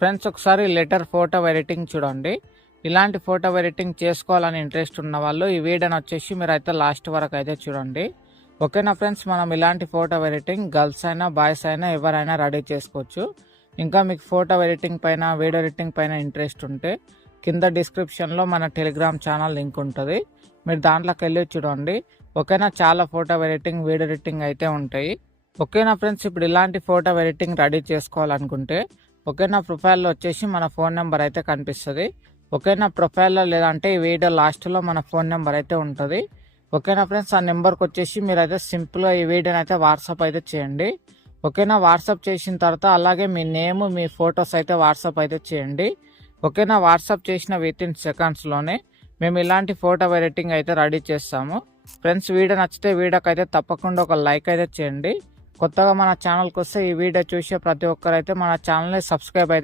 Friends ఒకసారి letter photo editing చూడండి. ఇలాంటి ఫోటో ఎడిటింగ్ చేసుకోవాలని ఇంట్రెస్ట్ ఉన్న వాళ్ళు ఈ వీడియోని వచ్చేసి మీరైతే లాస్ట్ వరకు అయితే చూడండి. ఓకేనా ఫ్రెండ్స్, మనం ఇలాంటి ఫోటో ఎడిటింగ్ గర్ల్స్ అయినా బాయ్స్ అయినా ఎవరైనా రెడీ చేసుకోవచ్చు. ఇంకా మీకు ఫోటో ఎడిటింగ్ పైన వీడియో ఎడిటింగ్ పైన ఇంట్రెస్ట్ ఉంటే కింద డిస్క్రిప్షన్లో మన టెలిగ్రామ్ ఛానల్ లింక్ ఉంటుంది, మీరు దాంట్లోకి వెళ్ళి చూడండి. ఓకేనా, చాలా ఫోటో ఎడిటింగ్ వీడియో ఎడిటింగ్ అయితే ఉంటాయి. ఓకేనా ఫ్రెండ్స్, ఇప్పుడు ఇలాంటి ఫోటో ఎడిటింగ్ రెడీ చేసుకోవాలనుకుంటే ఓకేనా ప్రొఫైల్లో వచ్చేసి మన ఫోన్ నెంబర్ అయితే కనిపిస్తుంది. ఓకేనా ప్రొఫైల్లో లేదంటే ఈ వీడియో లాస్ట్లో మన ఫోన్ నెంబర్ అయితే ఉంటుంది. ఓకేనా ఫ్రెండ్స్, ఆ నెంబర్కి వచ్చేసి మీరైతే సింపుల్గా ఈ వీడియోని అయితే వాట్సాప్ అయితే చేయండి. ఓకేనా, వాట్సాప్ చేసిన తర్వాత అలాగే మీ నేమ్ మీ ఫొటోస్ అయితే వాట్సాప్ అయితే చేయండి. ఓకేనా, వాట్సాప్ చేసిన విత్ ఇన్ సెకండ్స్లోనే మేము ఇలాంటి ఫోటో ఎడిటింగ్ అయితే రెడీ చేస్తాము. ఫ్రెండ్స్, వీడియో నచ్చితే వీడియోకి అయితే తప్పకుండా ఒక లైక్ అయితే చేయండి. కొత్తగా మన ఛానల్కి వస్తే ఈ వీడియో చూసే ప్రతి ఒక్కరైతే మన ఛానల్ని సబ్స్క్రైబ్ అయితే